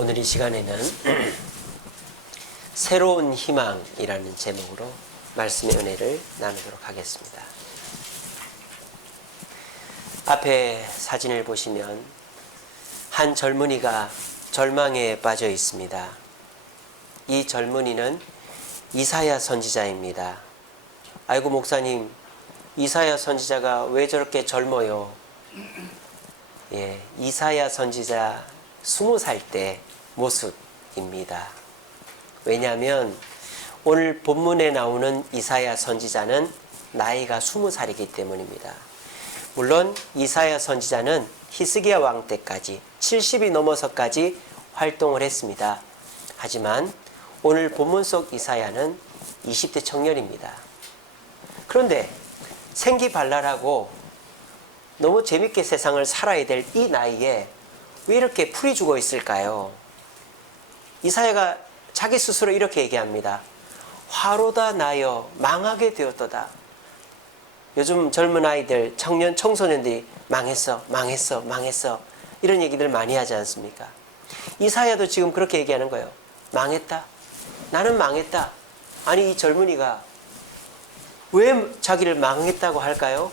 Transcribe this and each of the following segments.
오늘 이 시간에는 새로운 희망이라는 제목으로 말씀의 은혜를 나누도록 하겠습니다. 앞에 사진을 보시면 한 젊은이가 절망에 빠져 있습니다. 이 젊은이는 이사야 선지자입니다. 아이고 목사님, 이사야 선지자가 왜 저렇게 젊어요? 이사야 선지자 20살 때 모습입니다. 왜냐하면 오늘 본문에 나오는 이사야 선지자는 나이가 20살이기 때문입니다. 물론 이사야 선지자는 히스기야 왕 때까지 70이 넘어서까지 활동을 했습니다. 하지만 오늘 본문 속 이사야는 20대 청년입니다. 그런데 생기발랄하고 너무 재밌게 세상을 살아야 될 이 나이에 왜 이렇게 풀이 죽어 있을까요? 이사야가 자기 스스로 이렇게 얘기합니다. 화로다 나여 망하게 되었도다. 요즘 젊은 아이들, 청년, 청소년들이 망했어 이런 얘기들 많이 하지 않습니까? 이사야도 지금 그렇게 얘기하는 거예요. 망했다. 나는 망했다. 아니 이 젊은이가 왜 자기를 망했다고 할까요?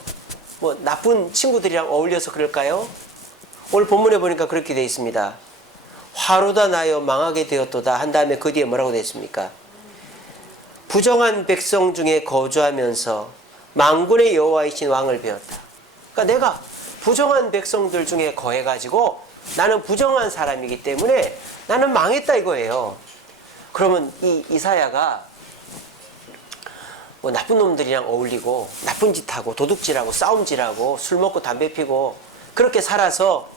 뭐 나쁜 친구들이랑 어울려서 그럴까요? 오늘 본문에 보니까 그렇게 되어 있습니다. 화로다 나여 망하게 되었도다 한 다음에 그 뒤에 뭐라고 되어 있습니까? 부정한 백성 중에 거주하면서 만군의 여호와이신 왕을 배웠다. 그러니까 내가 부정한 백성들 중에 거해가지고 나는 부정한 사람이기 때문에 나는 망했다 이거예요. 그러면 이 이사야가 뭐 나쁜 놈들이랑 어울리고 나쁜 짓하고 도둑질하고 싸움질하고 술 먹고 담배 피고 그렇게 살아서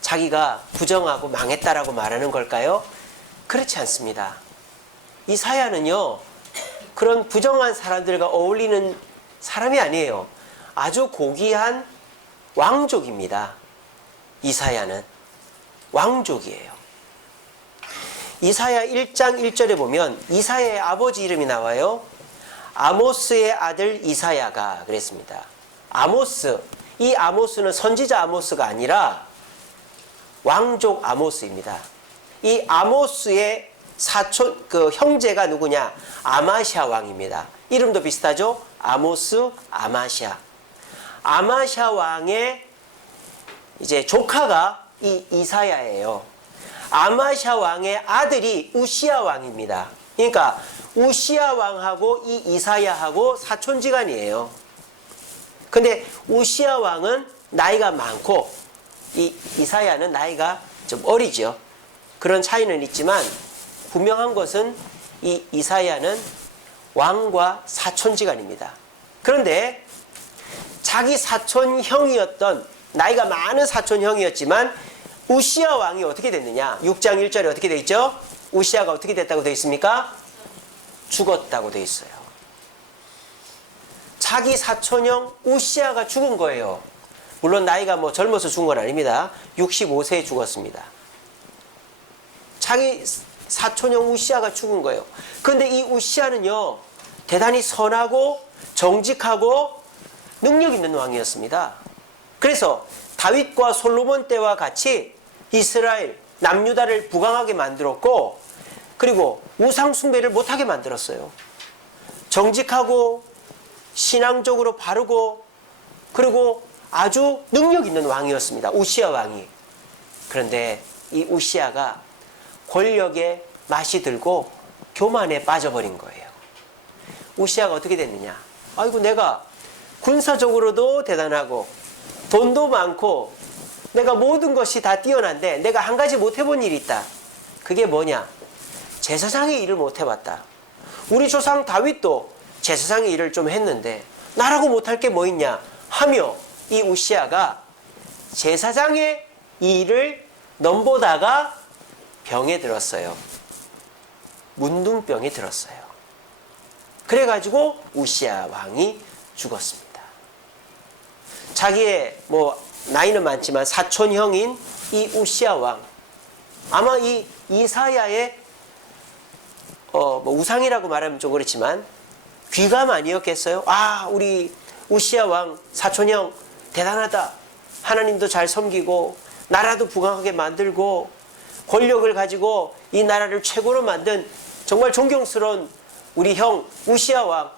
자기가 부정하고 망했다라고 말하는 걸까요? 그렇지 않습니다. 이사야는요, 그런 부정한 사람들과 어울리는 사람이 아니에요. 아주 고귀한 왕족입니다. 이사야는 왕족이에요. 이사야 1장 1절에 보면 이사야의 아버지 이름이 나와요. 아모스의 아들 이사야가 그랬습니다. 아모스, 이 아모스는 선지자 아모스가 아니라 왕족 아모스입니다. 이 아모스의 사촌, 형제가 누구냐? 아마샤 왕입니다. 이름도 비슷하죠? 아모스, 아마샤. 아마샤 왕의 이제 조카가 이 이사야예요. 아마샤 왕의 아들이 우시야 왕입니다. 그러니까 우시야 왕하고 이 이사야하고 사촌지간이에요. 근데 우시야 왕은 나이가 많고 이 이사야는 나이가 좀 어리죠. 그런 차이는 있지만 분명한 것은 이 이사야는 왕과 사촌지간입니다. 그런데 자기 사촌형이었던 나이가 많은 사촌형이었지만 우시야 왕이 어떻게 됐느냐? 6장 1절에 어떻게 되어 있죠? 우시야가 어떻게 됐다고 되어 있습니까? 죽었다고 되어 있어요. 자기 사촌형 우시야가 죽은 거예요. 물론 나이가 뭐 젊어서 죽은 건 아닙니다. 65세에 죽었습니다. 자기 사촌형 우시야가 죽은 거예요. 그런데 이 우시야는요, 대단히 선하고 정직하고 능력 있는 왕이었습니다. 그래서 다윗과 솔로몬 때와 같이 이스라엘, 남유다를 부강하게 만들었고, 그리고 우상 숭배를 못하게 만들었어요. 정직하고 신앙적으로 바르고 그리고 아주 능력 있는 왕이었습니다. 우시야 왕이. 그런데 이 우시야가 권력에 맛이 들고 교만에 빠져버린 거예요. 우시야가 어떻게 됐느냐? 아이고 내가 군사적으로도 대단하고 돈도 많고 내가 모든 것이 다 뛰어난데 내가 한 가지 못 해본 일이 있다. 그게 뭐냐? 제사장의 일을 못 해봤다. 우리 조상 다윗도 제사장의 일을 좀 했는데 나라고 못할 게 뭐 있냐 하며 이 우시야가 제사장의 일을 넘보다가 병에 들었어요. 문둥병에 들었어요. 그래가지고 우시야 왕이 죽었습니다. 자기의 뭐 나이는 많지만 사촌형인 이 우시야 왕, 아마 이 이사야의 뭐 우상이라고 말하면 좀 그렇지만 귀감 아니었겠어요? 아, 우리 우시야 왕 사촌형 대단하다. 하나님도 잘 섬기고 나라도 부강하게 만들고 권력을 가지고 이 나라를 최고로 만든 정말 존경스러운 우리 형 우시야 왕.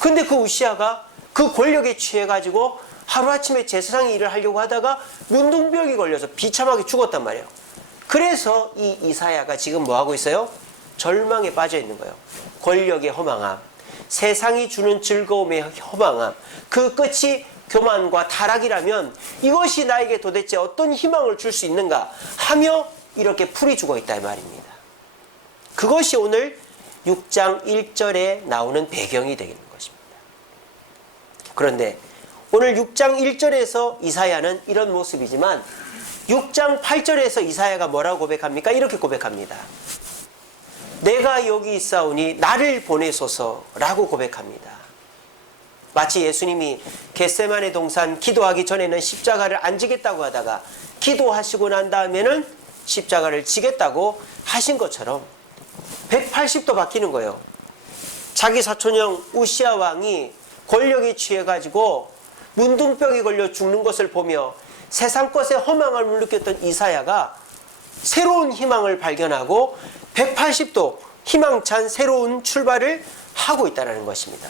근데 그 우시야가 그 권력에 취해가지고 하루아침에 제사장 일을 하려고 하다가 문둥병이 걸려서 비참하게 죽었단 말이에요. 그래서 이 이사야가 지금 뭐하고 있어요? 절망에 빠져 있는 거예요. 권력의 허망함, 세상이 주는 즐거움의 허망함, 그 끝이 교만과 타락이라면 이것이 나에게 도대체 어떤 희망을 줄 수 있는가 하며 이렇게 풀이 죽어 있다 이 말입니다. 그것이 오늘 6장 1절에 나오는 배경이 되겠는 것입니다. 그런데 오늘 6장 1절에서 이사야는 이런 모습이지만 6장 8절에서 이사야가 뭐라고 고백합니까? 이렇게 고백합니다. 내가 여기 있사오니 나를 보내소서라고 고백합니다. 마치 예수님이 겟세마네 동산 기도하기 전에는 십자가를 안 지겠다고 하다가 기도하시고 난 다음에는 십자가를 지겠다고 하신 것처럼 180도 바뀌는 거예요. 자기 사촌형 우시야 왕이 권력에 취해가지고 문둥병이 걸려 죽는 것을 보며 세상 것에 허망을 느꼈던 이사야가 새로운 희망을 발견하고 180도 희망찬 새로운 출발을 하고 있다는 것입니다.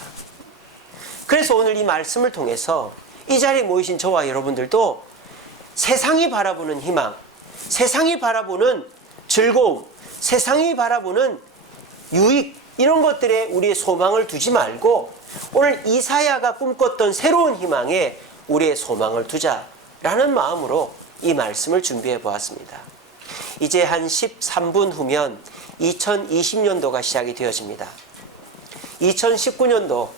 그래서 오늘 이 말씀을 통해서 이 자리에 모이신 저와 여러분들도 세상이 바라보는 희망, 세상이 바라보는 즐거움, 세상이 바라보는 유익, 이런 것들에 우리의 소망을 두지 말고 오늘 이사야가 꿈꿨던 새로운 희망에 우리의 소망을 두자라는 마음으로 이 말씀을 준비해 보았습니다. 이제 한 13분 후면 2020년도가 시작이 되어집니다. 2019년도,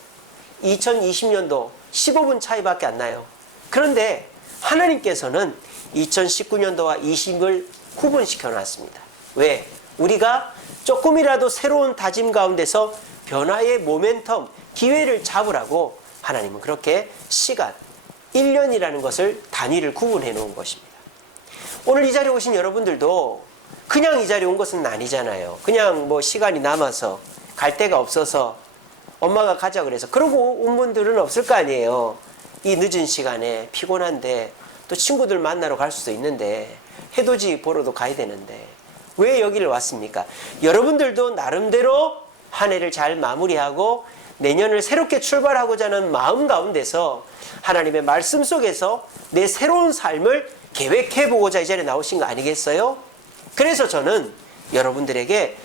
2020년도 15분 차이밖에 안 나요. 그런데 하나님께서는 2019년도와 20을 구분시켜 놨습니다. 왜? 우리가 조금이라도 새로운 다짐 가운데서 변화의 모멘텀, 기회를 잡으라고 하나님은 그렇게 시간, 1년이라는 것을 단위를 구분해 놓은 것입니다. 오늘 이 자리에 오신 여러분들도 그냥 이 자리에 온 것은 아니잖아요. 그냥 뭐 시간이 남아서 갈 데가 없어서 엄마가 가자 그래서 그러고 온 분들은 없을 거 아니에요. 이 늦은 시간에 피곤한데 또 친구들 만나러 갈 수도 있는데 해돋이 보러도 가야 되는데 왜 여기를 왔습니까? 여러분들도 나름대로 한 해를 잘 마무리하고 내년을 새롭게 출발하고자 하는 마음 가운데서 하나님의 말씀 속에서 내 새로운 삶을 계획해보고자 이 자리에 나오신 거 아니겠어요? 그래서 저는 여러분들에게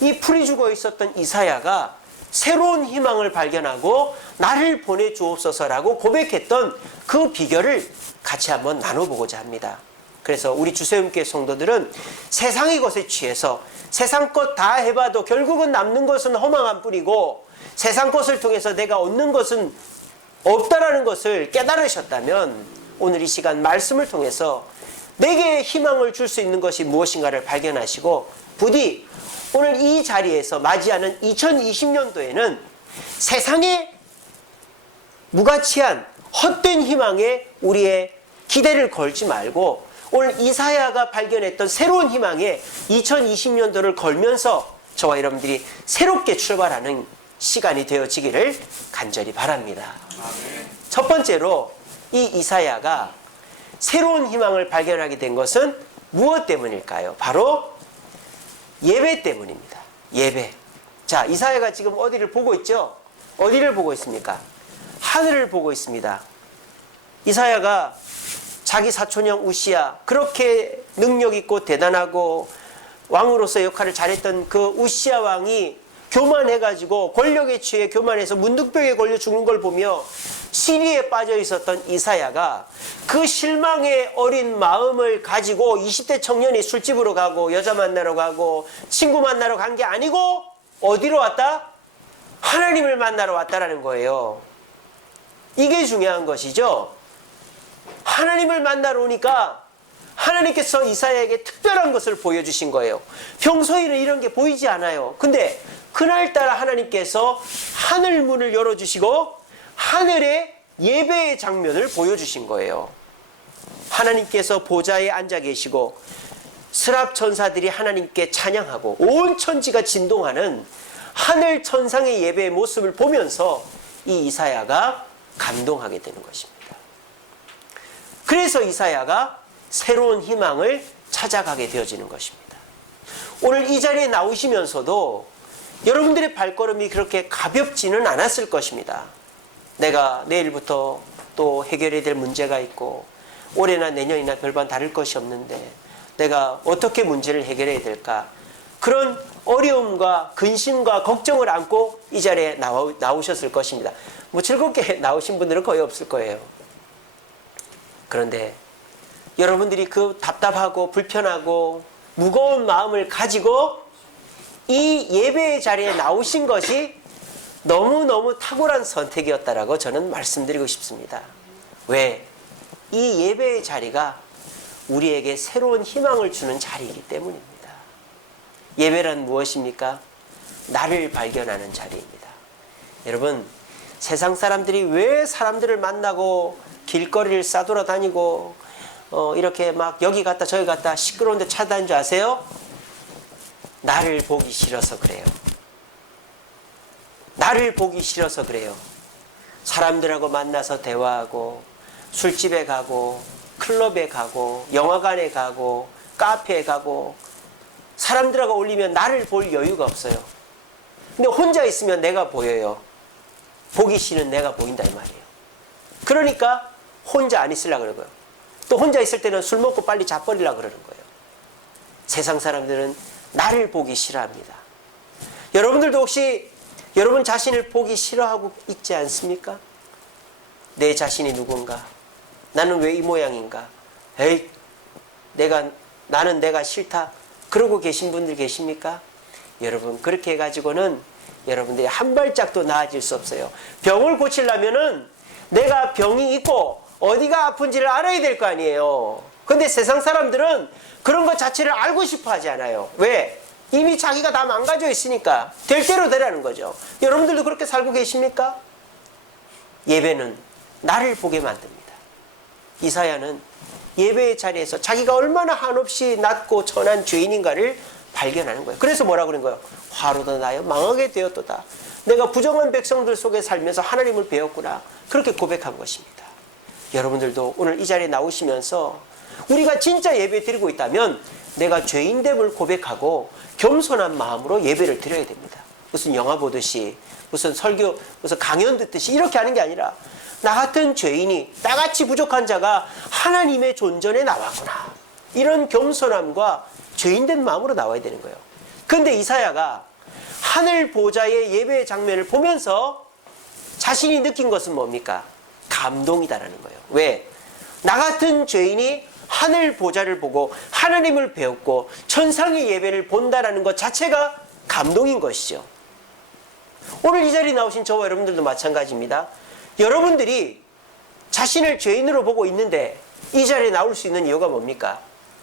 이 풀이 죽어 있었던 이사야가 새로운 희망을 발견하고 나를 보내주옵소서라고 고백했던 그 비결을 같이 한번 나눠보고자 합니다. 그래서 우리 주세움교회 성도들은 세상의 것에 취해서 세상 것 다 해봐도 결국은 남는 것은 허망한 뿐이고 세상 것을 통해서 내가 얻는 것은 없다라는 것을 깨달으셨다면 오늘 이 시간 말씀을 통해서 내게 희망을 줄 수 있는 것이 무엇인가를 발견하시고 부디 오늘 이 자리에서 맞이하는 2020년도에는 세상의 무가치한 헛된 희망에 우리의 기대를 걸지 말고 오늘 이사야가 발견했던 새로운 희망에 2020년도를 걸면서 저와 여러분들이 새롭게 출발하는 시간이 되어지기를 간절히 바랍니다. 첫 번째로 이 이사야가 새로운 희망을 발견하게 된 것은 무엇 때문일까요? 바로 예배 때문입니다. 예배. 자, 이사야가 지금 어디를 보고 있죠? 어디를 보고 있습니까? 하늘을 보고 있습니다. 이사야가 자기 사촌형 우시야, 그렇게 능력 있고 대단하고 왕으로서 역할을 잘했던 그 우시야 왕이 교만해가지고 권력에 취해 교만해서 문둥병에 걸려 죽는 걸 보며 시리에 빠져 있었던 이사야가 그 실망의 어린 마음을 가지고 20대 청년이 술집으로 가고 여자 만나러 가고 친구 만나러 간 게 아니고 어디로 왔다? 하나님을 만나러 왔다라는 거예요. 이게 중요한 것이죠. 하나님을 만나러 오니까 하나님께서 이사야에게 특별한 것을 보여주신 거예요. 평소에는 이런 게 보이지 않아요. 근데 그날따라 하나님께서 하늘 문을 열어주시고 하늘의 예배의 장면을 보여주신 거예요. 하나님께서 보좌에 앉아 계시고 스랍 천사들이 하나님께 찬양하고 온 천지가 진동하는 하늘 천상의 예배의 모습을 보면서 이 이사야가 감동하게 되는 것입니다. 그래서 이사야가 새로운 희망을 찾아가게 되어지는 것입니다. 오늘 이 자리에 나오시면서도 여러분들의 발걸음이 그렇게 가볍지는 않았을 것입니다. 내가 내일부터 또 해결해야 될 문제가 있고 올해나 내년이나 별반 다를 것이 없는데 내가 어떻게 문제를 해결해야 될까? 그런 어려움과 근심과 걱정을 안고 이 자리에 나오셨을 것입니다. 뭐 즐겁게 나오신 분들은 거의 없을 거예요. 그런데 여러분들이 그 답답하고 불편하고 무거운 마음을 가지고 이 예배의 자리에 나오신 것이 너무너무 탁월한 선택이었다라고 저는 말씀드리고 싶습니다. 왜? 이 예배의 자리가 우리에게 새로운 희망을 주는 자리이기 때문입니다. 예배란 무엇입니까? 나를 발견하는 자리입니다. 여러분, 세상 사람들이 왜 사람들을 만나고 길거리를 싸돌아다니고 이렇게 막 여기 갔다 저기 갔다 시끄러운데 찾아다니는 줄 아세요? 나를 보기 싫어서 그래요. 나를 보기 싫어서 그래요. 사람들하고 만나서 대화하고 술집에 가고 클럽에 가고 영화관에 가고 카페에 가고 사람들하고 어울리면 나를 볼 여유가 없어요. 근데 혼자 있으면 내가 보여요. 보기 싫은 내가 보인다 이 말이에요. 그러니까 혼자 안 있으려고 그러고요. 또 혼자 있을 때는 술 먹고 빨리 자버리려고 그러는 거예요. 세상 사람들은 나를 보기 싫어합니다. 여러분들도 혹시 여러분 자신을 보기 싫어하고 있지 않습니까? 내 자신이 누군가? 나는 왜 이 모양인가? 에이, 나는 내가 싫다. 그러고 계신 분들 계십니까? 여러분, 그렇게 해가지고는 여러분들이 한 발짝도 나아질 수 없어요. 병을 고치려면은 내가 병이 있고 어디가 아픈지를 알아야 될 거 아니에요. 근데 세상 사람들은 그런 것 자체를 알고 싶어 하지 않아요. 왜? 이미 자기가 다 망가져 있으니까 될 대로 되라는 거죠. 여러분들도 그렇게 살고 계십니까? 예배는 나를 보게 만듭니다. 이사야는 예배의 자리에서 자기가 얼마나 한없이 낮고 천한 죄인인가를 발견하는 거예요. 그래서 뭐라고 그런 거예요? 화로도 나여 망하게 되었도다. 내가 부정한 백성들 속에 살면서 하나님을 배웠구나. 그렇게 고백한 것입니다. 여러분들도 오늘 이 자리에 나오시면서 우리가 진짜 예배 드리고 있다면 내가 죄인됨을 고백하고 겸손한 마음으로 예배를 드려야 됩니다. 무슨 영화 보듯이 무슨 설교 무슨 강연 듣듯이 이렇게 하는 게 아니라 나 같은 죄인이 나같이 부족한 자가 하나님의 존전에 나왔구나. 이런 겸손함과 죄인된 마음으로 나와야 되는 거예요. 그런데 이사야가 하늘 보좌의 예배의 장면을 보면서 자신이 느낀 것은 뭡니까? 감동이다라는 거예요. 왜? 나 같은 죄인이 하늘 보좌를 보고 하나님을 배웠고 천상의 예배를 본다라는 것 자체가 감동인 것이죠. 오늘 이 자리에 나오신 저와 여러분들도 마찬가지입니다. 여러분들이 자신을 죄인으로 보고 있는데 이 자리에 나올 수 있는 이유가 뭡니까?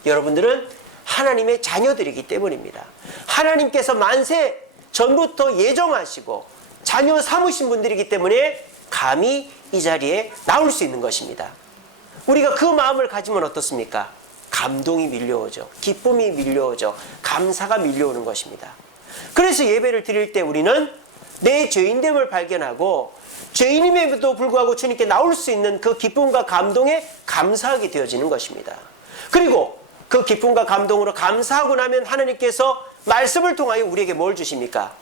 여러분들은 하나님의 자녀들이기 때문입니다. 하나님께서 만세 전부터 예정하시고 자녀 삼으신 분들이기 때문에 감히 이 자리에 나올 수 있는 것입니다. 우리가 그 마음을 가지면 어떻습니까? 감동이 밀려오죠. 기쁨이 밀려오죠. 감사가 밀려오는 것입니다. 그래서 예배를 드릴 때 우리는 내 죄인됨을 발견하고 죄인임에도 불구하고 주님께 나올 수 있는 그 기쁨과 감동에 감사하게 되어지는 것입니다. 그리고 그 기쁨과 감동으로 감사하고 나면 하나님께서 말씀을 통하여 우리에게 뭘 주십니까?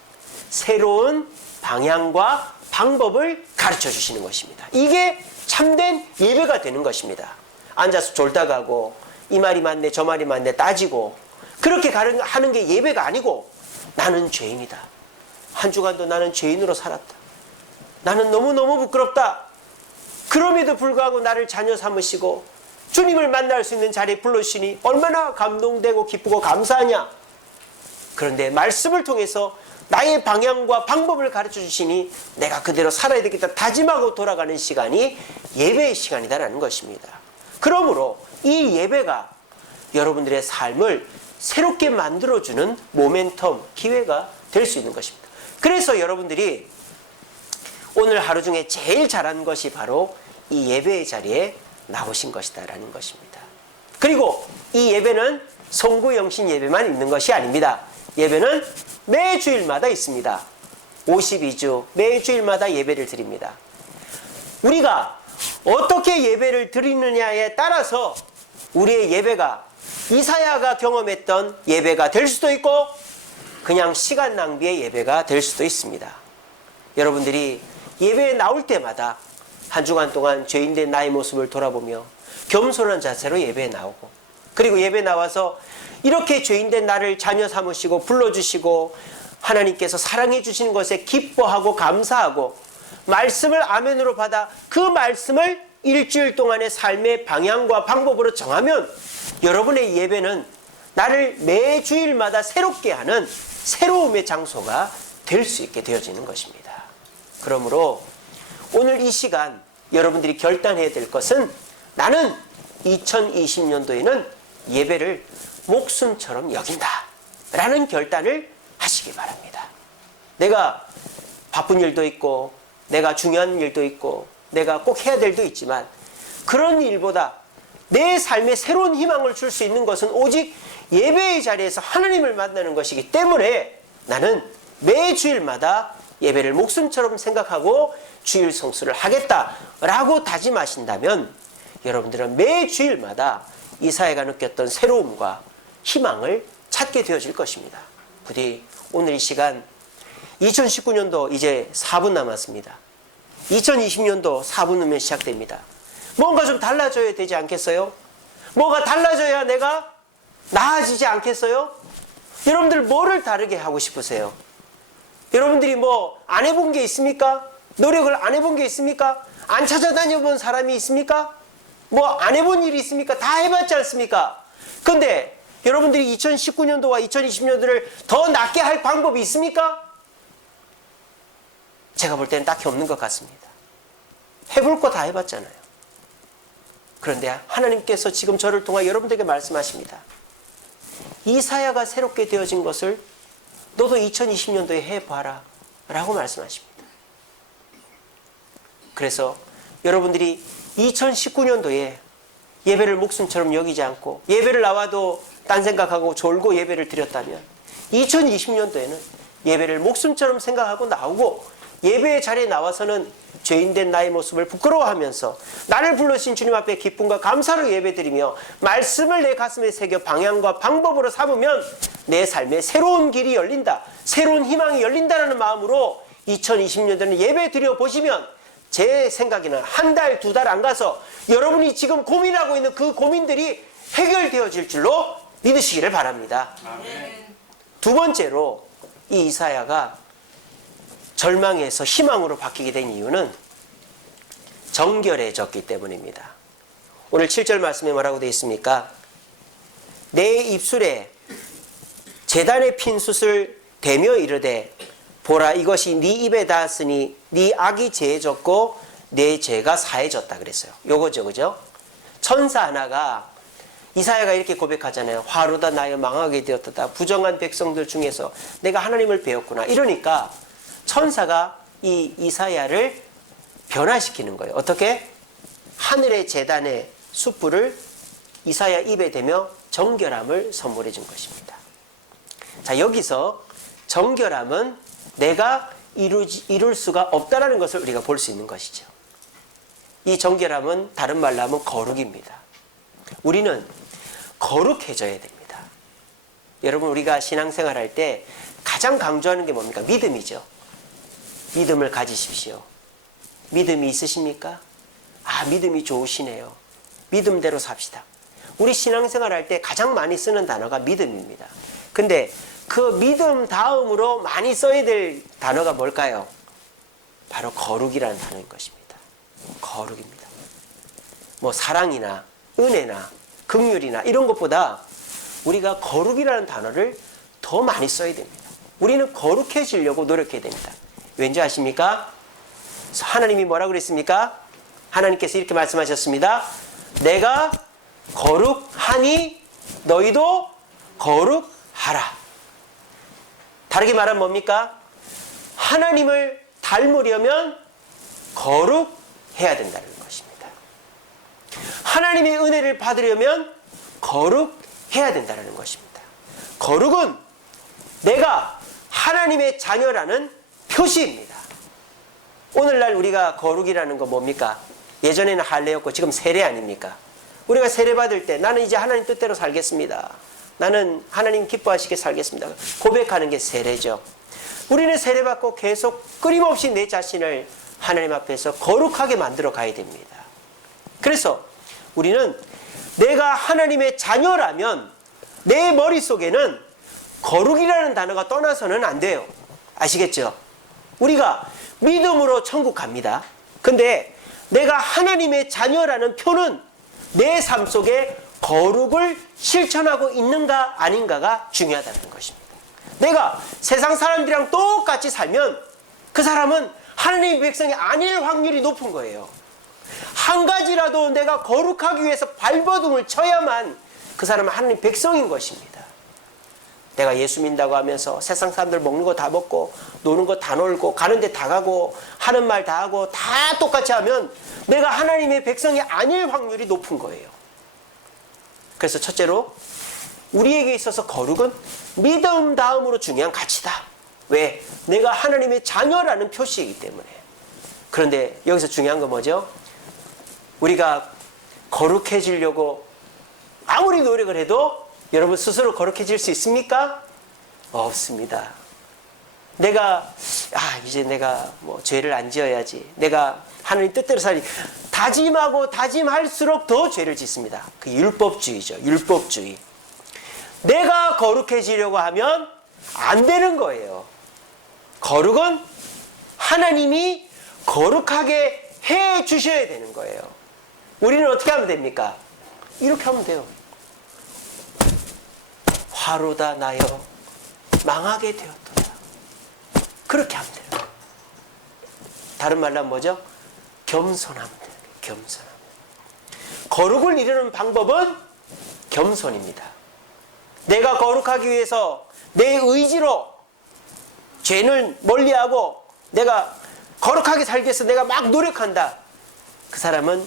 새로운 방향과 방법을 가르쳐 주시는 것입니다. 이게 참된 예배가 되는 것입니다. 앉아서 졸다 가고 이 말이 맞네 저 말이 맞네 따지고 그렇게 하는 게 예배가 아니고 나는 죄인이다. 한 주간도 나는 죄인으로 살았다. 나는 너무너무 부끄럽다. 그럼에도 불구하고 나를 자녀 삼으시고 주님을 만날 수 있는 자리에 불러주시니 얼마나 감동되고 기쁘고 감사하냐. 그런데 말씀을 통해서 나의 방향과 방법을 가르쳐 주시니 내가 그대로 살아야 되겠다 다짐하고 돌아가는 시간이 예배의 시간이다라는 것입니다. 그러므로 이 예배가 여러분들의 삶을 새롭게 만들어주는 모멘텀, 기회가 될 수 있는 것입니다. 그래서 여러분들이 오늘 하루 중에 제일 잘한 것이 바로 이 예배의 자리에 나오신 것이다라는 것입니다. 그리고 이 예배는 송구영신 예배만 있는 것이 아닙니다. 예배는 매주일마다 있습니다. 52주 매주일마다 예배를 드립니다. 우리가 어떻게 예배를 드리느냐에 따라서 우리의 예배가 이사야가 경험했던 예배가 될 수도 있고 그냥 시간 낭비의 예배가 될 수도 있습니다. 여러분들이 예배에 나올 때마다 한 주간 동안 죄인된 나의 모습을 돌아보며 겸손한 자세로 예배에 나오고, 그리고 예배 나와서 이렇게 죄인된 나를 자녀 삼으시고 불러주시고 하나님께서 사랑해 주시는 것에 기뻐하고 감사하고 말씀을 아멘으로 받아 그 말씀을 일주일 동안의 삶의 방향과 방법으로 정하면 여러분의 예배는 나를 매주일마다 새롭게 하는 새로움의 장소가 될 수 있게 되어지는 것입니다. 그러므로 오늘 이 시간 여러분들이 결단해야 될 것은 나는 2020년도에는 예배를 목숨처럼 여긴다 라는 결단을 하시기 바랍니다. 내가 바쁜 일도 있고 내가 중요한 일도 있고 내가 꼭 해야 될 일도 있지만 그런 일보다 내 삶에 새로운 희망을 줄 수 있는 것은 오직 예배의 자리에서 하나님을 만나는 것이기 때문에 나는 매주일마다 예배를 목숨처럼 생각하고 주일 성수를 하겠다라고 다짐하신다면 여러분들은 매주일마다 이사야가 느꼈던 새로움과 희망을 찾게 되어질 것입니다. 부디 오늘 이 시간 2019년도 이제 4분 남았습니다. 2020년도 4분 후면 시작됩니다. 뭔가 좀 달라져야 되지 않겠어요? 뭐가 달라져야 내가 나아지지 않겠어요? 여러분들 뭐를 다르게 하고 싶으세요? 여러분들이 뭐 안 해본 게 있습니까? 노력을 안 해본 게 있습니까? 안 찾아다녀 본 사람이 있습니까? 뭐 안 해본 일이 있습니까? 다 해봤지 않습니까? 근데 여러분들이 2019년도와 2020년도를 더 낫게 할 방법이 있습니까? 제가 볼 때는 딱히 없는 것 같습니다. 해볼 거 다 해봤잖아요. 그런데 하나님께서 지금 저를 통해 여러분들에게 말씀하십니다. 이사야가 새롭게 되어진 것을 너도 2020년도에 해봐라 라고 말씀하십니다. 그래서 여러분들이 2019년도에 예배를 목숨처럼 여기지 않고 예배를 나와도 딴 생각하고 졸고 예배를 드렸다면 2020년도에는 예배를 목숨처럼 생각하고 나오고 예배의 자리에 나와서는 죄인된 나의 모습을 부끄러워하면서 나를 불러신 주님 앞에 기쁨과 감사로 예배드리며 말씀을 내 가슴에 새겨 방향과 방법으로 삼으면 내 삶에 새로운 길이 열린다, 새로운 희망이 열린다라는 마음으로 2020년도에는 예배 드려보시면 제 생각에는 한 달, 두 달 안 가서 여러분이 지금 고민하고 있는 그 고민들이 해결되어질 줄로 믿으시기를 바랍니다. 아멘. 두 번째로 이 이사야가 절망에서 희망으로 바뀌게 된 이유는 정결해졌기 때문입니다. 오늘 7절 말씀에 뭐라고 되어 있습니까? 내 입술에 제단의 핀 숯을 대며 이르되 보라 이것이 네 입에 닿았으니 네 악이 제해졌고 내 죄가 사해졌다 그랬어요. 요거죠, 그죠? 천사 하나가 이사야가 이렇게 고백하잖아요. 화로다 나여 망하게 되었다. 부정한 백성들 중에서 내가 하나님을 배웠구나. 이러니까 천사가 이 이사야를 변화시키는 거예요. 어떻게? 하늘의 제단의 숯불을 이사야 입에 대며 정결함을 선물해 준 것입니다. 자, 여기서 정결함은 내가 이룰 수가 없다라는 것을 우리가 볼 수 있는 것이죠. 이 정결함은 다른 말로 하면 거룩입니다. 우리는 거룩해져야 됩니다. 여러분, 우리가 신앙생활 할 때 가장 강조하는 게 뭡니까? 믿음이죠. 믿음을 가지십시오. 믿음이 있으십니까? 아, 믿음이 좋으시네요. 믿음대로 삽시다. 우리 신앙생활 할 때 가장 많이 쓰는 단어가 믿음입니다. 근데 그 믿음 다음으로 많이 써야 될 단어가 뭘까요? 바로 거룩이라는 단어인 것입니다. 거룩입니다. 뭐 사랑이나 은혜나 긍휼이나 이런 것보다 우리가 거룩이라는 단어를 더 많이 써야 됩니다. 우리는 거룩해지려고 노력해야 됩니다. 왠지 아십니까? 하나님이 뭐라고 그랬습니까? 하나님께서 이렇게 말씀하셨습니다. 내가 거룩하니 너희도 거룩하라. 다르게 말하면 뭡니까? 하나님을 닮으려면 거룩해야 된다는 것입니다. 하나님의 은혜를 받으려면 거룩해야 된다는 것입니다. 거룩은 내가 하나님의 자녀라는 표시입니다. 오늘날 우리가 거룩이라는 건 뭡니까? 예전에는 할례였고 지금 세례 아닙니까? 우리가 세례받을 때 나는 이제 하나님 뜻대로 살겠습니다. 나는 하나님 기뻐하시게 살겠습니다. 고백하는 게 세례죠. 우리는 세례받고 계속 끊임없이 내 자신을 하나님 앞에서 거룩하게 만들어 가야 됩니다. 그래서 우리는 내가 하나님의 자녀라면 내 머릿속에는 거룩이라는 단어가 떠나서는 안 돼요. 아시겠죠? 우리가 믿음으로 천국 갑니다. 근데 내가 하나님의 자녀라는 표는 내 삶 속에 거룩을 실천하고 있는가 아닌가가 중요하다는 것입니다. 내가 세상 사람들이랑 똑같이 살면 그 사람은 하나님의 백성이 아닐 확률이 높은 거예요. 한 가지라도 내가 거룩하기 위해서 발버둥을 쳐야만 그 사람은 하나님의 백성인 것입니다. 내가 예수 믿는다고 하면서 세상 사람들 먹는 거 다 먹고 노는 거 다 놀고 가는 데 다 가고 하는 말 다 하고 다 똑같이 하면 내가 하나님의 백성이 아닐 확률이 높은 거예요. 그래서 첫째로 우리에게 있어서 거룩은 믿음 다음으로 중요한 가치다. 왜? 내가 하나님의 자녀라는 표시이기 때문에. 그런데 여기서 중요한 건 뭐죠? 우리가 거룩해지려고 아무리 노력을 해도 여러분 스스로 거룩해질 수 있습니까? 없습니다. 이제 내가 뭐 죄를 안 지어야지. 내가 하나님 뜻대로 살지. 다짐하고 다짐할수록 더 죄를 짓습니다. 그 율법주의죠. 율법주의. 내가 거룩해지려고 하면 안 되는 거예요. 거룩은 하나님이 거룩하게 해 주셔야 되는 거예요. 우리는 어떻게 하면 됩니까? 이렇게 하면 돼요. 화로다 나여 망하게 되었도다. 그렇게 하면 돼요. 다른 말로 하면 뭐죠? 겸손하면 돼요. 겸손하면. 거룩을 이루는 방법은 겸손입니다. 내가 거룩하기 위해서 내 의지로 죄를 멀리하고 내가 거룩하게 살기 위해서 내가 막 노력한다. 그 사람은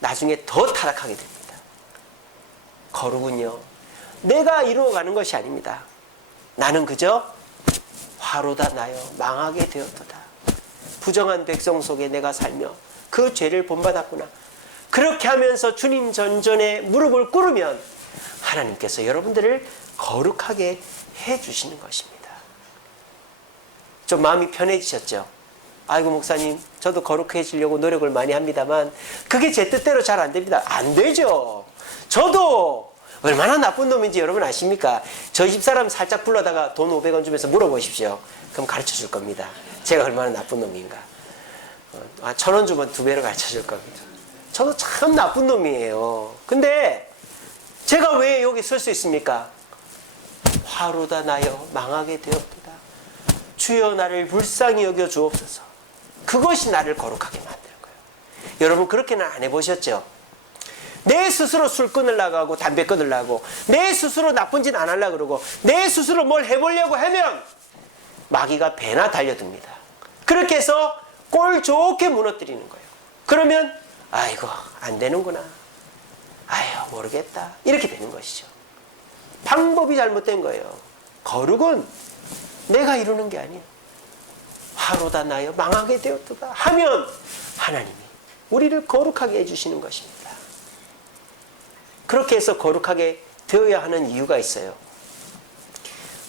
나중에 더 타락하게 됩니다. 거룩은요, 내가 이루어가는 것이 아닙니다. 나는 그저 화로다 나여 망하게 되었도다. 부정한 백성 속에 내가 살며 그 죄를 본받았구나. 그렇게 하면서 주님 전전에 무릎을 꿇으면 하나님께서 여러분들을 거룩하게 해주시는 것입니다. 좀 마음이 편해지셨죠? 아이고 목사님, 저도 거룩해지려고 노력을 많이 합니다만 그게 제 뜻대로 잘 안 됩니다. 안 되죠. 저도 얼마나 나쁜 놈인지 여러분 아십니까? 저희 집사람 살짝 불러다가 돈 500원 주면서 물어보십시오. 그럼 가르쳐 줄 겁니다. 제가 얼마나 나쁜 놈인가. 1,000원 주면 2배로 가르쳐 줄 겁니다. 저도 참 나쁜 놈이에요. 근데 제가 왜 여기 설 수 있습니까? 화로다 나여 망하게 되었도다. 주여 나를 불쌍히 여겨 주옵소서. 그것이 나를 거룩하게 만드는 거예요. 여러분 그렇게는 안 해보셨죠? 내 스스로 술 끊으려고 하고 담배 끊으려고 내 스스로 나쁜 짓 안 하려고 그러고 내 스스로 뭘 해보려고 하면 마귀가 배나 달려듭니다. 그렇게 해서 꼴 좋게 무너뜨리는 거예요. 그러면 아이고 안 되는구나. 아유 모르겠다. 이렇게 되는 것이죠. 방법이 잘못된 거예요. 거룩은 내가 이루는 게 아니에요. 화로다 나여 망하게 되었도다 하면 하나님이 우리를 거룩하게 해주시는 것입니다. 그렇게 해서 거룩하게 되어야 하는 이유가 있어요.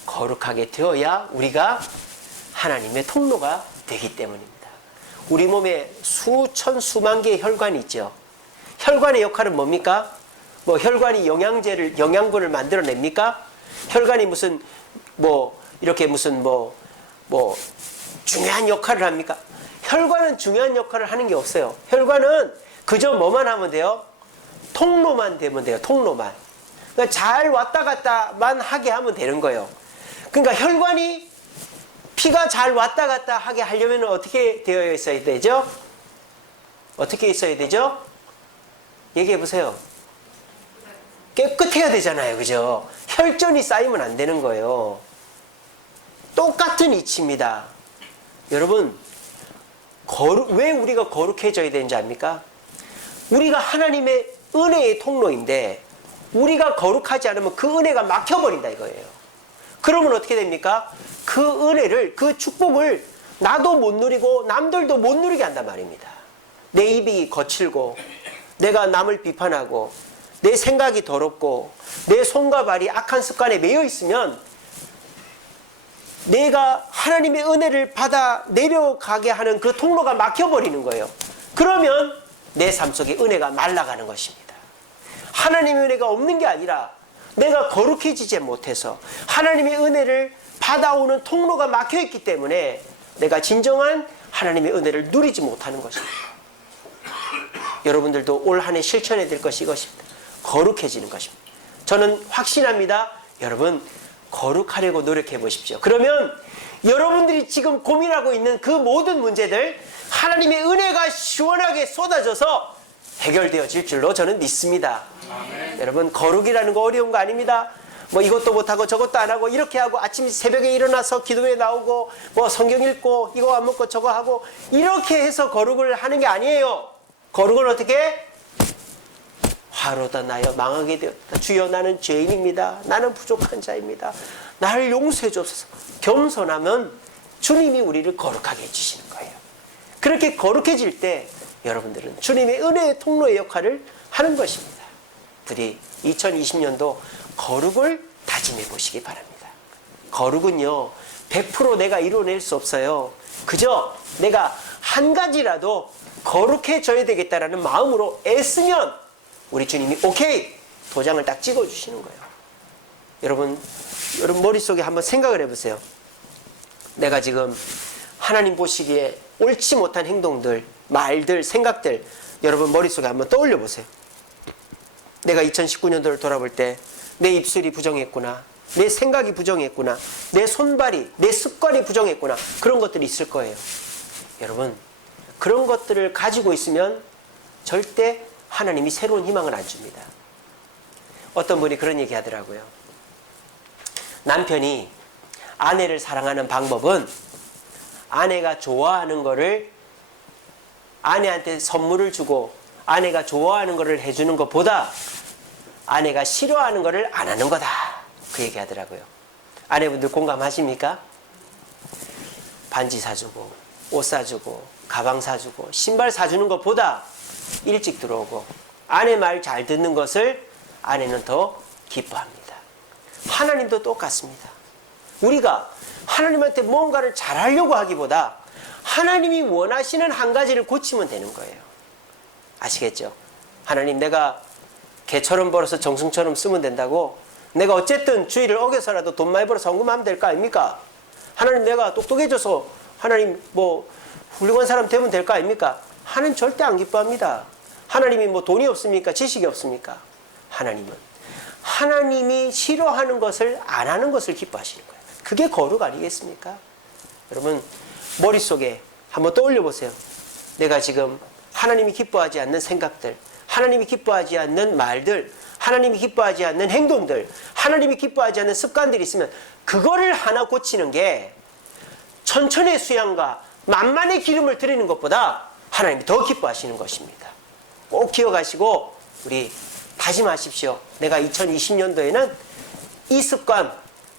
거룩하게 되어야 우리가 하나님의 통로가 되기 때문입니다. 우리 몸에 수천 수만 개의 혈관이 있죠. 혈관의 역할은 뭡니까? 뭐 혈관이 영양분을 만들어냅니까? 혈관이 무슨 이렇게 무슨 중요한 역할을 합니까? 혈관은 중요한 역할을 하는 게 없어요. 혈관은 그저 뭐만 하면 돼요? 통로만 되면 돼요. 통로만. 그러니까 잘 왔다 갔다만 하게 하면 되는 거예요. 그러니까 혈관이 피가 잘 왔다 갔다 하게 하려면 어떻게 되어 있어야 되죠? 어떻게 있어야 되죠? 얘기해 보세요. 깨끗해야 되잖아요. 그죠? 혈전이 쌓이면 안 되는 거예요. 똑같은 이치입니다. 여러분, 왜 우리가 거룩해져야 되는지 압니까? 우리가 하나님의 은혜의 통로인데 우리가 거룩하지 않으면 그 은혜가 막혀버린다 이거예요. 그러면 어떻게 됩니까? 그 은혜를, 그 축복을 나도 못 누리고 남들도 못 누리게 한단 말입니다. 내 입이 거칠고 내가 남을 비판하고 내 생각이 더럽고 내 손과 발이 악한 습관에 매여 있으면 내가 하나님의 은혜를 받아 내려가게 하는 그 통로가 막혀버리는 거예요. 그러면 내 삶 속에 은혜가 말라가는 것입니다. 하나님의 은혜가 없는 게 아니라 내가 거룩해지지 못해서 하나님의 은혜를 받아오는 통로가 막혀있기 때문에 내가 진정한 하나님의 은혜를 누리지 못하는 것입니다. 여러분들도 올 한 해 실천해야 될 것이 이것입니다. 거룩해지는 것입니다. 저는 확신합니다. 여러분 거룩하려고 노력해 보십시오. 그러면 여러분들이 지금 고민하고 있는 그 모든 문제들 하나님의 은혜가 시원하게 쏟아져서 해결되어질 줄로 저는 믿습니다. 아멘. 여러분 거룩이라는 거 어려운 거 아닙니다. 뭐 이것도 못하고 저것도 안 하고 이렇게 하고 아침 새벽에 일어나서 기도에 나오고 뭐 성경 읽고 이거 안 먹고 저거 하고 이렇게 해서 거룩을 하는 게 아니에요. 거룩은 어떻게? 화로다 나여 망하게 되었다. 주여 나는 죄인입니다. 나는 부족한 자입니다. 나를 용서해 주옵소서. 겸손하면 주님이 우리를 거룩하게 해주시는 거예요. 그렇게 거룩해질 때 여러분들은 주님의 은혜의 통로의 역할을 하는 것입니다. 부디 2020년도 거룩을 다짐해 보시기 바랍니다. 거룩은요 100% 내가 이루어낼 수 없어요. 그저 내가 한 가지라도 거룩해져야 되겠다라는 마음으로 애쓰면 우리 주님이 오케이 도장을 딱 찍어주시는 거예요. 여러분 머릿속에 한번 생각을 해보세요. 내가 지금 하나님 보시기에 옳지 못한 행동들, 말들, 생각들 여러분 머릿속에 한번 떠올려 보세요. 내가 2019년도를 돌아볼 때 내 입술이 부정했구나, 내 생각이 부정했구나, 내 손발이, 내 습관이 부정했구나, 그런 것들이 있을 거예요. 여러분 그런 것들을 가지고 있으면 절대 하나님이 새로운 희망을 안 줍니다. 어떤 분이 그런 얘기 하더라고요. 남편이 아내를 사랑하는 방법은 아내가 좋아하는 거를 아내한테 선물을 주고 아내가 좋아하는 거를 해주는 것보다 아내가 싫어하는 거를 안 하는 거다. 그 얘기 하더라고요. 아내분들 공감하십니까? 반지 사주고 옷 사주고 가방 사주고 신발 사주는 것보다 일찍 들어오고 아내 말 잘 듣는 것을 아내는 더 기뻐합니다. 하나님도 똑같습니다. 우리가 하나님한테 뭔가를 잘하려고 하기보다 하나님이 원하시는 한 가지를 고치면 되는 거예요. 아시겠죠? 하나님 내가 개처럼 벌어서 정승처럼 쓰면 된다고 내가 어쨌든 주의를 어겨서라도 돈 많이 벌어서 헌금하면 될 거 아닙니까? 하나님 내가 똑똑해져서 하나님 뭐 훌륭한 사람 되면 될 거 아닙니까? 하나님 절대 안 기뻐합니다. 하나님이 뭐 돈이 없습니까? 지식이 없습니까? 하나님은 하나님이 싫어하는 것을 안 하는 것을 기뻐하시는 거예요. 그게 거룩 아니겠습니까? 여러분 머릿속에 한번 떠올려 보세요. 내가 지금 하나님이 기뻐하지 않는 생각들, 하나님이 기뻐하지 않는 말들, 하나님이 기뻐하지 않는 행동들, 하나님이 기뻐하지 않는 습관들이 있으면 그거를 하나 고치는 게 천천의 수양과 만만의 기름을 드리는 것보다 하나님이 더 기뻐하시는 것입니다. 꼭 기억하시고 우리 다짐하십시오. 내가 2020년도에는 이 습관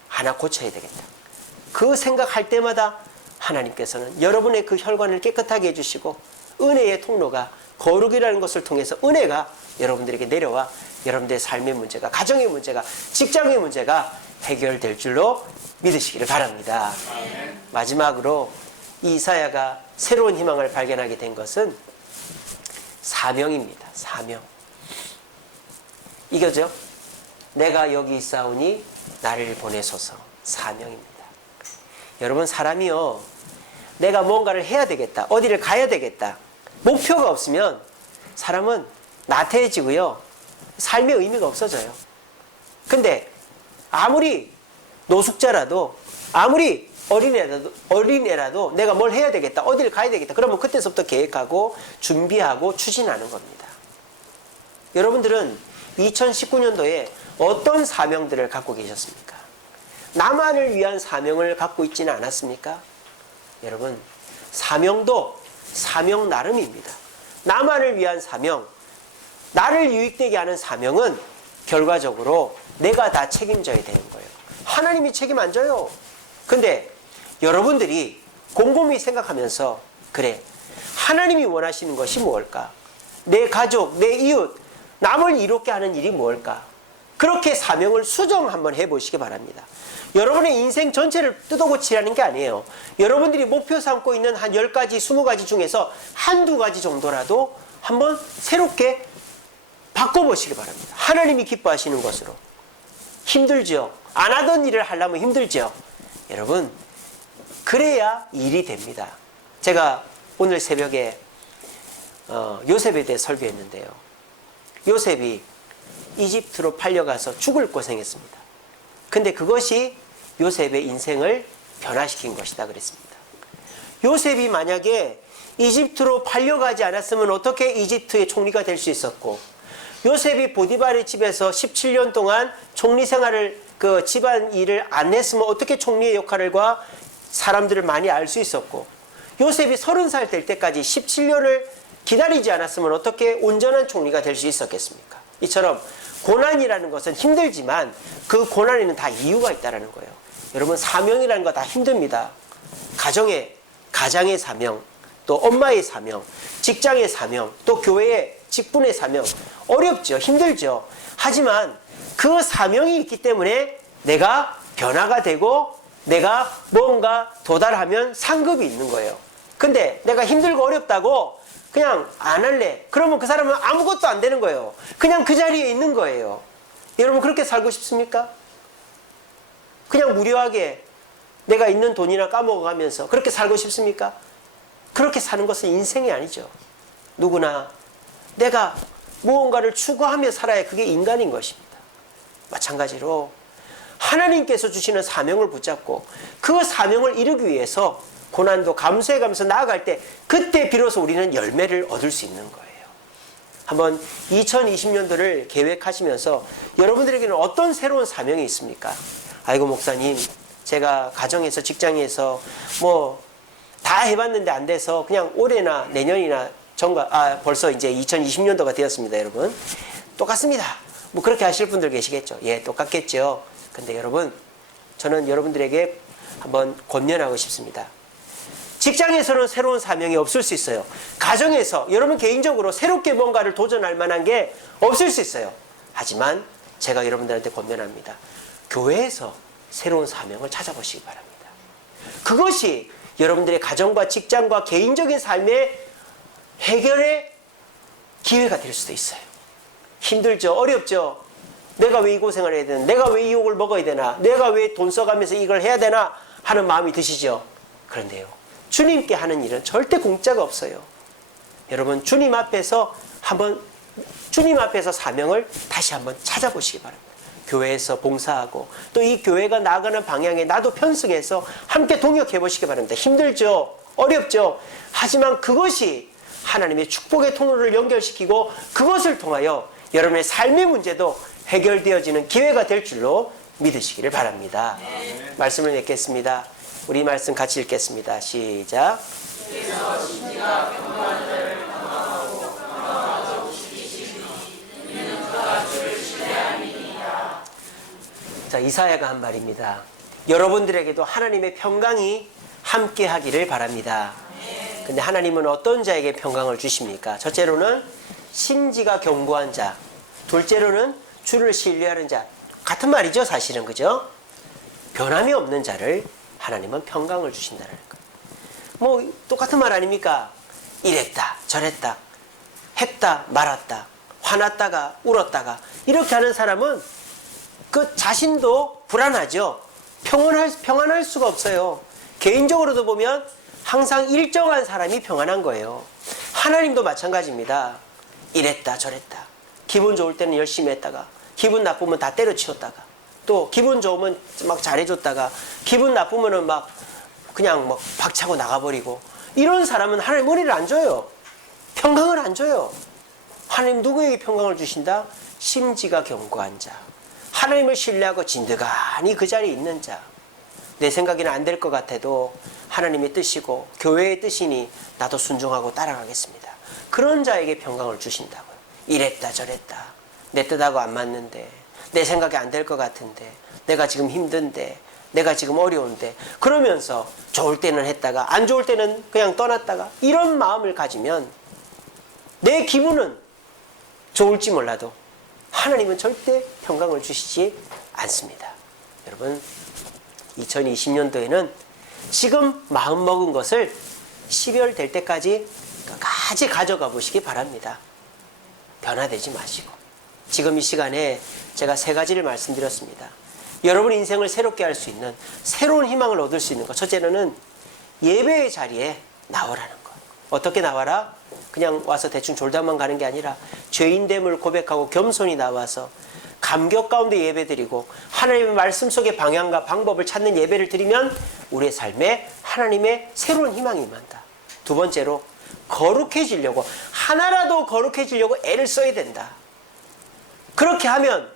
하나 고쳐야 되겠다. 그 생각할 때마다 하나님께서는 여러분의 그 혈관을 깨끗하게 해주시고 은혜의 통로가 거룩이라는 것을 통해서 은혜가 여러분들에게 내려와 여러분들의 삶의 문제가, 가정의 문제가, 직장의 문제가 해결될 줄로 믿으시기를 바랍니다. 마지막으로 이 이사야가 새로운 희망을 발견하게 된 것은 사명입니다. 사명. 이거죠. 내가 여기 있사오니 나를 보내소서. 사명입니다. 여러분 사람이요 내가 뭔가를 해야 되겠다, 어디를 가야 되겠다, 목표가 없으면 사람은 나태해지고요 삶의 의미가 없어져요. 근데 아무리 노숙자라도 아무리 어린애라도 내가 뭘 해야 되겠다, 어디를 가야 되겠다, 그러면 그때서부터 계획하고 준비하고 추진하는 겁니다. 여러분들은 2019년도에 어떤 사명들을 갖고 계셨습니까? 나만을 위한 사명을 갖고 있지는 않았습니까? 여러분 사명도 사명 나름입니다. 나만을 위한 사명, 나를 유익되게 하는 사명은 결과적으로 내가 다 책임져야 되는 거예요. 하나님이 책임 안 져요. 근데 여러분들이 곰곰이 생각하면서 그래 하나님이 원하시는 것이 무엇일까? 내 가족, 내 이웃, 남을 이롭게 하는 일이 무엇일까? 그렇게 사명을 수정 한번 해보시기 바랍니다. 여러분의 인생 전체를 뜯어고치라는 게 아니에요. 여러분들이 목표 삼고 있는 한 10가지, 20가지 중에서 한두 가지 정도라도 한번 새롭게 바꿔보시기 바랍니다. 하나님이 기뻐하시는 것으로. 힘들죠? 안 하던 일을 하려면 힘들죠? 여러분, 그래야 일이 됩니다. 제가 오늘 새벽에 요셉에 대해 설교했는데요. 요셉이 이집트로 팔려가서 죽을 고생했습니다. 근데 그것이 요셉의 인생을 변화시킨 것이다 그랬습니다. 요셉이 만약에 이집트로 팔려가지 않았으면 어떻게 이집트의 총리가 될 수 있었고, 요셉이 보디발의 집에서 17년 동안 총리 생활을 그 집안 일을 안 했으면 어떻게 총리의 역할과 사람들을 많이 알 수 있었고, 요셉이 30살 될 때까지 17년을 기다리지 않았으면 어떻게 온전한 총리가 될 수 있었겠습니까? 이처럼 고난이라는 것은 힘들지만 그 고난에는 다 이유가 있다는 거예요. 여러분, 사명이라는 거 다 힘듭니다. 가장의 사명, 또 엄마의 사명, 직장의 사명, 또 교회의 직분의 사명, 어렵죠. 힘들죠. 하지만 그 사명이 있기 때문에 내가 변화가 되고 내가 뭔가 도달하면 상급이 있는 거예요. 근데 내가 힘들고 어렵다고 그냥 안 할래. 그러면 그 사람은 아무것도 안 되는 거예요. 그냥 그 자리에 있는 거예요. 여러분, 그렇게 살고 싶습니까? 그냥 무료하게 내가 있는 돈이나 까먹어가면서 그렇게 살고 싶습니까? 그렇게 사는 것은 인생이 아니죠. 누구나 내가 무언가를 추구하며 살아야 그게 인간인 것입니다. 마찬가지로 하나님께서 주시는 사명을 붙잡고 그 사명을 이루기 위해서 고난도 감수해가면서 나아갈 때, 그때 비로소 우리는 열매를 얻을 수 있는 거예요. 한번 2020년도를 계획하시면서 여러분들에게는 어떤 새로운 사명이 있습니까? 아이고 목사님, 제가 가정에서 직장에서 뭐 다 해봤는데 안 돼서 그냥 올해나 내년이나 벌써 이제 2020년도가 되었습니다. 여러분, 똑같습니다. 뭐 그렇게 하실 분들 계시겠죠. 예, 똑같겠죠. 근데 여러분, 저는 여러분들에게 한번 권면하고 싶습니다. 직장에서는 새로운 사명이 없을 수 있어요. 가정에서 여러분 개인적으로 새롭게 뭔가를 도전할 만한 게 없을 수 있어요. 하지만 제가 여러분들한테 권면합니다. 교회에서 새로운 사명을 찾아보시기 바랍니다. 그것이 여러분들의 가정과 직장과 개인적인 삶의 해결의 기회가 될 수도 있어요. 힘들죠? 어렵죠? 내가 왜 이 고생을 해야 되나? 내가 왜 이 욕을 먹어야 되나? 내가 왜 돈 써가면서 이걸 해야 되나? 하는 마음이 드시죠? 그런데요, 주님께 하는 일은 절대 공짜가 없어요. 여러분, 주님 앞에서 사명을 다시 한번 찾아보시기 바랍니다. 교회에서 봉사하고 또 이 교회가 나아가는 방향에 나도 편승해서 함께 동역해 보시기 바랍니다. 힘들죠? 어렵죠? 하지만 그것이 하나님의 축복의 통로를 연결시키고 그것을 통하여 여러분의 삶의 문제도 해결되어지는 기회가 될 줄로 믿으시기를 바랍니다. 말씀을 읽겠습니다. 우리 말씀 같이 읽겠습니다. 시작. 자, 이사야가 한 말입니다. 여러분들에게도 하나님의 평강이 함께 하기를 바랍니다. 근데 하나님은 어떤 자에게 평강을 주십니까? 첫째로는 심지가 견고한 자, 둘째로는 주를 신뢰하는 자. 같은 말이죠, 사실은. 그죠? 변함이 없는 자를 하나님은 평강을 주신다는 거예요. 뭐 똑같은 말 아닙니까? 이랬다 저랬다, 했다 말았다, 화났다가 울었다가, 이렇게 하는 사람은 그 자신도 불안하죠. 평안할 수가 없어요. 개인적으로도 보면 항상 일정한 사람이 평안한 거예요. 하나님도 마찬가지입니다. 이랬다 저랬다, 기분 좋을 때는 열심히 했다가 기분 나쁘면 다 때려치웠다가, 또 기분 좋으면 막 잘해줬다가 기분 나쁘면은 막 그냥 막 박차고 나가버리고, 이런 사람은 하나님 은혜를 안 줘요. 평강을 안 줘요. 하나님 누구에게 평강을 주신다? 심지가 견고한 자, 하나님을 신뢰하고 진드간이 그 자리에 있는 자. 내 생각에는 안 될 것 같아도 하나님의 뜻이고 교회의 뜻이니 나도 순종하고 따라가겠습니다. 그런 자에게 평강을 주신다고요. 이랬다 저랬다, 내 뜻하고 안 맞는데, 내 생각에 안 될 것 같은데, 내가 지금 힘든데, 내가 지금 어려운데, 그러면서 좋을 때는 했다가 안 좋을 때는 그냥 떠났다가, 이런 마음을 가지면 내 기분은 좋을지 몰라도 하나님은 절대 평강을 주시지 않습니다. 여러분, 2020년도에는 지금 마음먹은 것을 12월 될 때까지 끝까지 가져가 보시기 바랍니다. 변화되지 마시고. 지금 이 시간에 제가 3가지를 말씀드렸습니다. 여러분 인생을 새롭게 할 수 있는 새로운 희망을 얻을 수 있는 것. 첫째는 예배의 자리에 나오라는 것. 어떻게 나와라? 그냥 와서 대충 졸다만 가는 게 아니라 죄인됨을 고백하고 겸손히 나와서 감격 가운데 예배드리고 하나님의 말씀 속의 방향과 방법을 찾는 예배를 드리면 우리의 삶에 하나님의 새로운 희망이 임한다. 두 번째로 거룩해지려고, 하나라도 거룩해지려고 애를 써야 된다. 그렇게 하면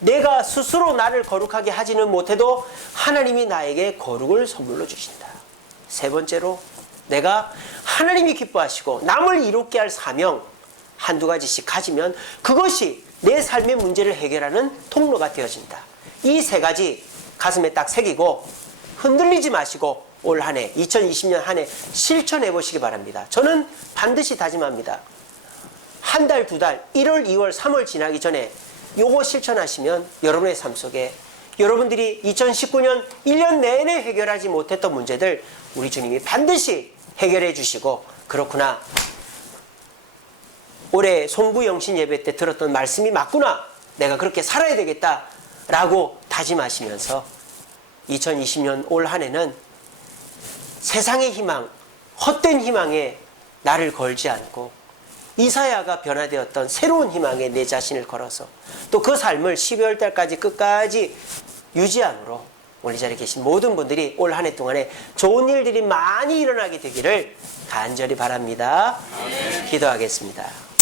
내가 스스로 나를 거룩하게 하지는 못해도 하나님이 나에게 거룩을 선물로 주신다. 세 번째로 내가 하나님이 기뻐하시고 남을 이롭게 할 사명 한두 가지씩 가지면 그것이 내 삶의 문제를 해결하는 통로가 되어진다. 이 3가지 가슴에 딱 새기고 흔들리지 마시고 올 한 해 2020년 한 해 실천해 보시기 바랍니다. 저는 반드시 다짐합니다. 한 달, 2달, 1월, 2월, 3월 지나기 전에 요거 실천하시면 여러분의 삶 속에 여러분들이 2019년 1년 내내 해결하지 못했던 문제들 우리 주님이 반드시 해결해 주시고, 그렇구나, 올해 송구영신 예배 때 들었던 말씀이 맞구나, 내가 그렇게 살아야 되겠다 라고 다짐하시면서 2020년 올 한 해는 세상의 희망, 헛된 희망에 나를 걸지 않고 이사야가 변화되었던 새로운 희망에 내 자신을 걸어서 또 그 삶을 12월 달까지 끝까지 유지함으로 오늘 이 자리에 계신 모든 분들이 올 한 해 동안에 좋은 일들이 많이 일어나게 되기를 간절히 바랍니다. 기도하겠습니다.